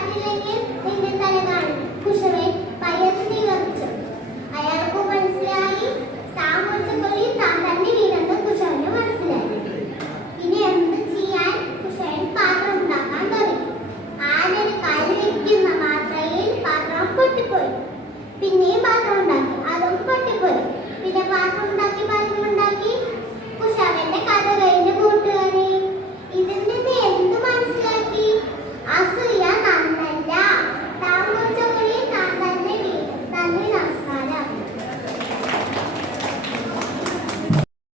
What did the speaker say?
കുളിപ്പിക്കാൻ പറ്റുന്ന